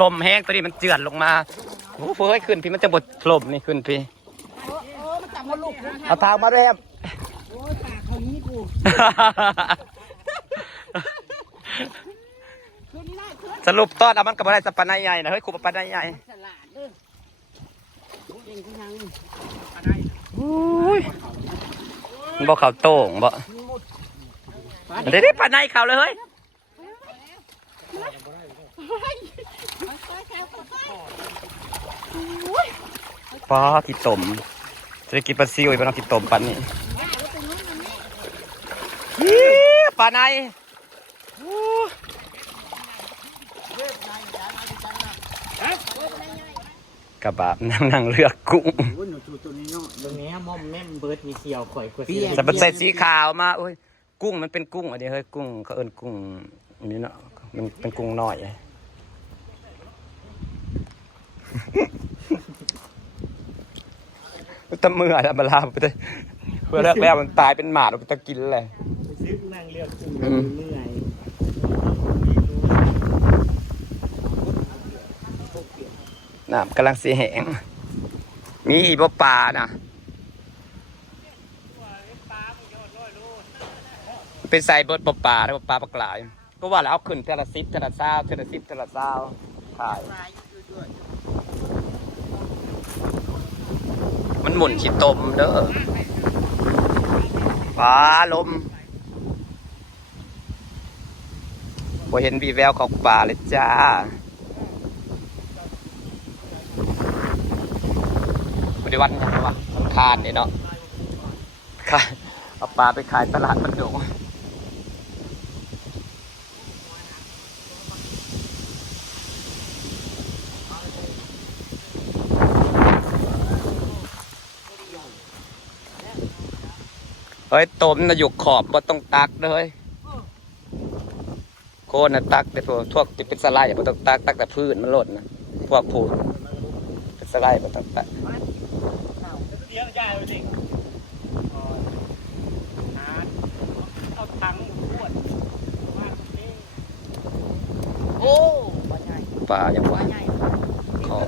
ลมแห้งตัวนี้มันเจือนลงมาโอ้เฟ้ยขึ้นพี่มันจะบดลมนี่ขึ้นพี่เอาทางมาด้วยครับสรุปตอนเอามันกับอะไรสัปปะนายใหญ่นะเฮ้ยครูปะปะนายใหญ่บ่เขาโต่งบ่เดี๋ยวปะนายเขาเลยเฮ้ยปลาขี้ตมจะกินปลาซิวอีกปลาขี้ตมปันนี่ปลาในกระบะนั่งเลือกกุ้งตรงนี้มอมแม่มเบิร์ดมีเขียวข่อยกว่าแต่เป็นใส่สีขาวมาโอ้ยกุ้งมันเป็นกุ้งอะไรเฮ้ยกุ้งเขาเอิ้นกุ้งอันนี้เนาะมันเป็นกุ้งน้อยตะเมื่อธรรมดาไปเลยเพื่อเลิกแล้วมันตายเป็นหมาเราไปตะกินเลยซื้อนั่งเลือกกุ้งเมื่อยน้ำกำลังสีแห้งมีอีบ่ปลานะเป็นใส่เบิร์ดปลาแล้วปลาปลากลายก็ว่าแล้วเอาขึ้นเทละซิปเทละซ่าเทละซิปเทละซ่าขายมันหมุนขี้ตมเด้อปลาลมพอเห็นวีแววของปลาเลยจ้าบริวัติยังไงวะสำคัญเนี่ยเนาะขายเอาปลาไปขายตลาดมันดงเฮ้ยต้มน่ะอยู่ขอบบ่ต้องตักเลยโคนน่ะตักแต่พวกที่เป็นสไลด์บ่ต้องตักแต่พื้นมันหล่นนะพวกผูเป็นสไลด์บ่ต้องตักโอ้ปลาอย่างวะขอบ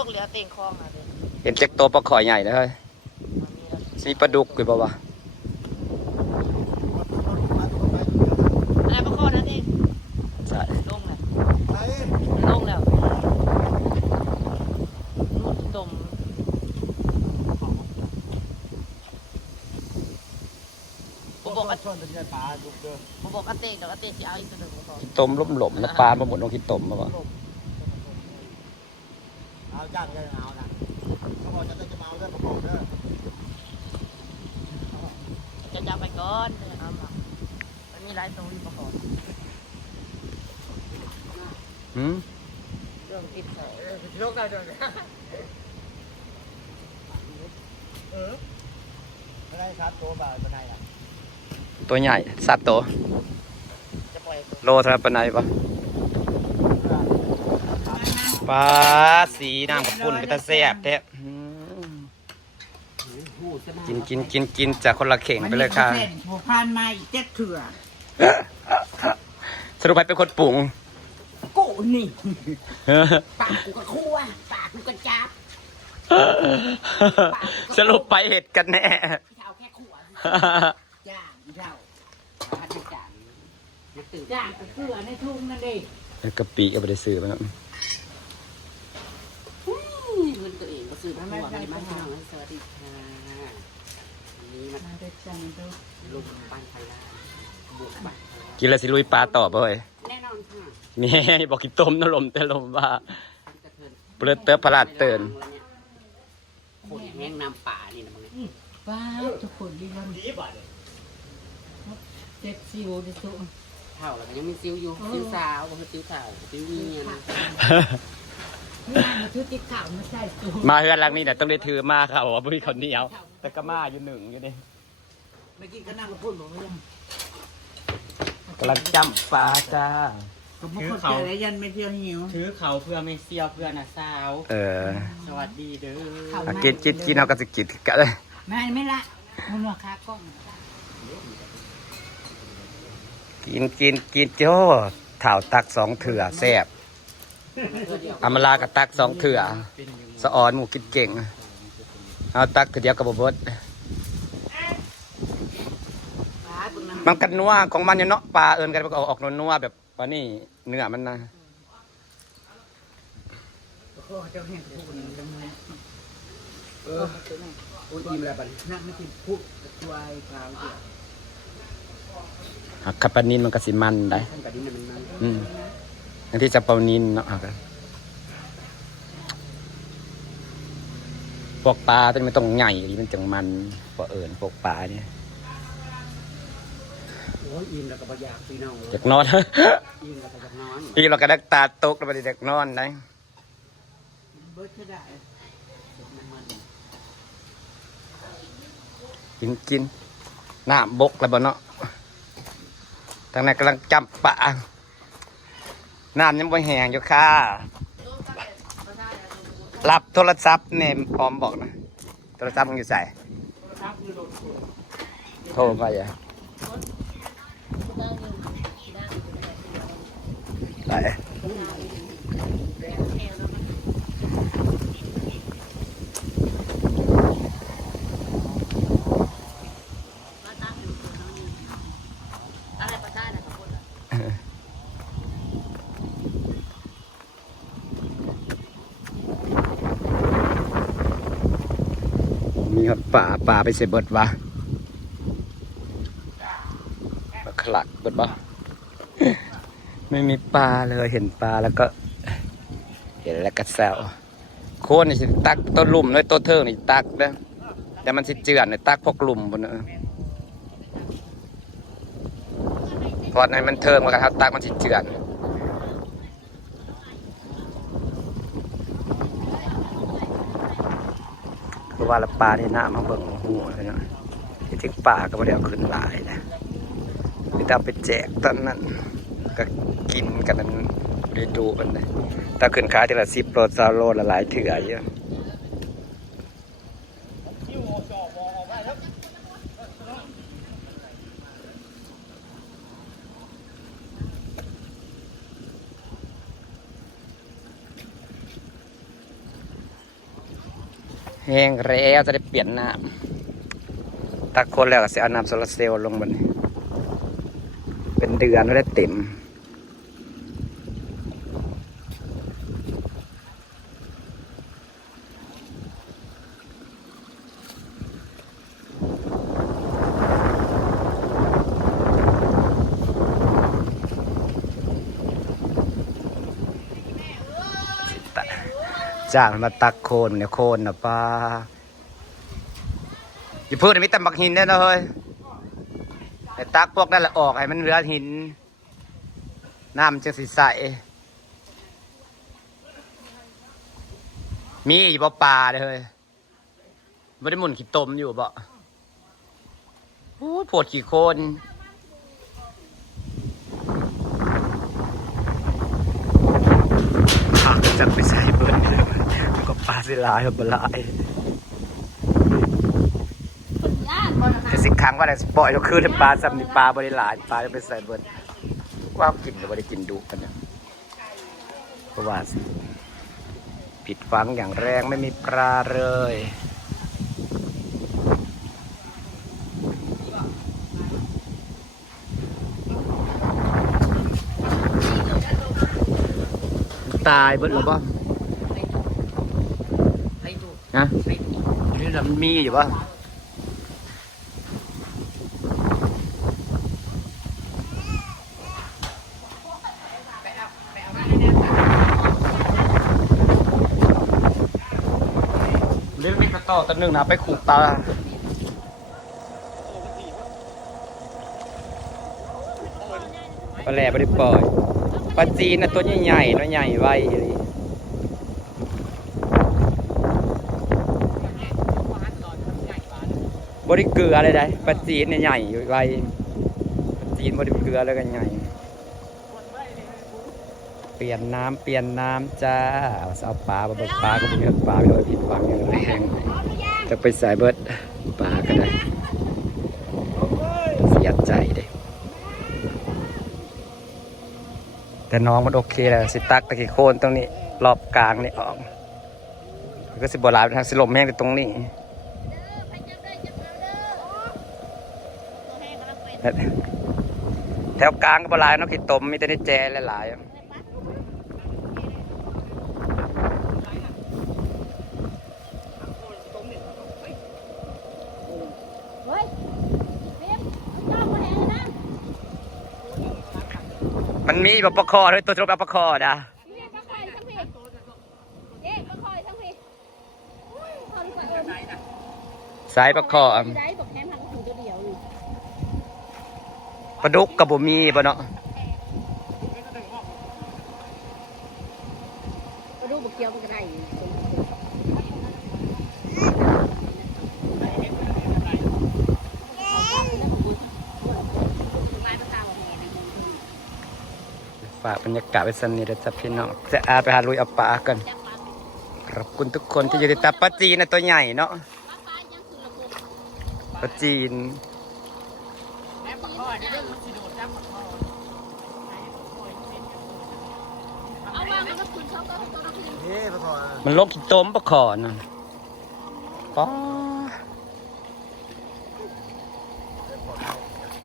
จกเหลือเต่งคลองอ่ะเห็นเจ็กโตปลาข่อยใหญ่เลยมีปลาดุกอยู่ป่าวะอะไรปลาคอนั่นเองใช่ลงแล้วลงแล้วลูกตมผมบอกว่าผมบอกว่าเต่งเดี๋ยวเต่งจะเอาอีกตัวหนึ่งมาก่อนต้มล้มหล่มแล้วปลามาหมดลงที่ต้มมาป่ะเอาจ้างจะเอานะเขาบอกจะมาเอาเรื่องประกอบเด้อจะไปก่อนเอามามันมีหลายตัวอยู่ประกอบเรื่องติดใส่โรคได้ด้วยไม่ได้ครับตัวบ่าวเป็นไงล่ะตัวใหญ่สัตว์โตโลเท่าปนไหนปะปลาสีน้ำกับปุ่นก็จะแซ่บแท้กินจากคนละเข่งไปเลยค่ะหัวพานมาอีกเจ็ดเถื่อสรุปไปเป็นคนปรุงกูนี่ปากกูก็คั่วปากกูก็จับสรุปไปเห็ดกันแน่เอาแค่คั่วจ้างเจ้าพัดจ้างจ้างก็เกลือในทุ่งนั่นเองกะปิก็ไม่ได้ซื้อมาแล้วเงินตัวเองก็ซื้อมาหัวกันมาทางสวัสดีค่ะนี่มาได้จังดูลุงบ้านไทยนะบวกบ้านกินแล้วสิลุยปลาต่อไปแน่นอนค่ะนี่บอกกินต้มน้ำลมแต่ลมว่าเปลือกเตอพลาดเตือนคนแห้งน้ำป่านี่นะมึงป้าทุกคนดีมันดีบ่เลยเจ็ดซิวดิสุเท่าแล้วยังมีซิวอยู่ซิวสาวก็คือซิวขาวซิวเงียนมาถือติ๊กข่าวมาใส่ตัวมาเฮือนหลังนี้เนี่ยต้องได้ถือมาค่ะว่าบุ้ยคนเหนียวแต่ก็มาอยู่หนึ่งอยู่นี่เมื่อกี้ก็นั่งกับพุ่นผมยังกำลังจำปลาจ้า ก็ไม่เข้าใจแล้วยันไม่เที่ยวหิวถือเขาเพื่อไม่เซี่ยวเพื่อน่ะสาวสวัสดีเด้อกินเอาก็จะกินกันเลยไม่ละมันราคาก้องกินโจ้ถ่าวตัก2 เถื่อแซ่บอามาลากับตัก2 เถื่อสะออนหมูกินเก่งเอาตักเดียวกับบดมันกันนัวของมันเนี่ยเนาะปลาเอิญกันก็ออกนัวแบบว่านี่เนื้อมันนะอิ่มแล้วบัดนั่งไม่กินพูดวายกลางเดียวหักกับปลานินมันก็สิมันได้อันที่จะปลานินเนาะครับพวกปลาตัวนี้มันต้องใหญ่ดีมันจังมันพวกเอิญพวกปลาเนี่ยโอ้ยอิ่มแล้วก็บ่อยากพี่น้องอยากนอนอิ่มแล้วก็อยากนอนอิ่มแล้วก็ดักตาตกแล้วบ่ได้อยากนอนได้เบิดก็ได้กินน้ำบกแล้วบ่เนาะทางนั้นกำลังจับปลาน้ำยังบ่แห้งอยู่ค่ะรับโทรศัพท์เนี่ยพร้อมบอกนะโทรศัพท์มึงอยู่ใส่โทรไปอย่าไปมีหอดป่าไปเสียเบิดวะมาขลักเบิดวะไม่มีปลาเลยเห็นปลาแล้วก็เห็นแล้วก็แซวโคนนี่สิตักต้นลุ่มด้วยต้นเทิงนี่ตักนะแต่มันสิเจือนเนี่ยตักพวกลุ่มบนเนอะพอในมันเทิงมันก็ทับตักมันสิเจือนเพราะว่าละปลาที่หน้ามาเบิ่งหูเลยเนาะที่ถึงป่าก็ไม่ได้เอาขึ้นหลายนะไม่ได้ไปแจกตอนนั้นก็กินกันนั้นได้ดูมันเลยถ้าขึ้นขายทีละ10 โล20 โลละหลายเถื่อเยอะแห้งแล้วจะได้เปลี่ยนน้ำตักคนแล้วก็จะเอาน้ำโซลาร์เซลล์ลงบนนี้เป็นเดือนไม่ได้เต็มจ้างมาตักโคนเนี่ยโคนนะป้าอย่าพูดให้มีแต่บักหินได้นะเฮ้ยไอ้ตักพวกนั่นแหละออกให้มันเหลือหินน้ำจะใสมีอยู่บ่ปลาเลยไม่ได้หมุนขี้ตมอยู่บ่โอ้ปวดขี้โคนจะไปใส่เบิร์นก็ปลาสิลายบลายแต่สิครั้งว่าอะไรสปอยก็คือปลาซัมนี่ปลาบริลายปลาจะไปใส่เบิร์นว่ากินหรือว่าได้กินดุกันเนี่ยเพราะว่าสิผิดฟังอย่างแรงไม่มีปลาเลยตายเบิดหรือเปล่านะนี่มันมีอยู่ป่ะเรื่องนี้ก็ต่อตัวหนึ่งนะไปขู่ปลาปลาแหล่ไม่ได้ปล่อยปลาจีนนะตัวใหญ่ๆน้อยใหญ่ไวบริเกลืออะไรได้ปลาจีนเนี่ยใหญ่ไวปลาจีนบริเกลือแล้วกันใหญ่ เปลี่ยนน้ำจ้าเอาปลาเบิกปลาก็มีปลาไปเลยผิดหวังอย่างแรงจะไปสายเบิดปลาก็ได้เสียใจเด้แต่น้องมันโอเคแล้วสิตักตะกี้โคนตรงนี้รอบกลางนี่ออกก็สิบโบราณทางสิลมแห้งตรงนี้แถวกลางก็โบราณเนาะขี้ตมมีแต่ในแจหลายๆมันมีแบบปลาคอด้วยตัวทรปลาคอนะสายปลาคอปลาดุกกับบุมีปะเนาะปลาดุกบุกเกียวมันก็ได้ฝากบรรยากาศไว้สันนี่เดี๋ยวจะพี่น้องจะไปหาลุยเอาปลากันขอบคุณทุกคนที่อยู่ติดตามปลาจีนนะตัวใหญ่เนาะปลาจีนมันลกขี้ต้มปลาขอนะป๊อ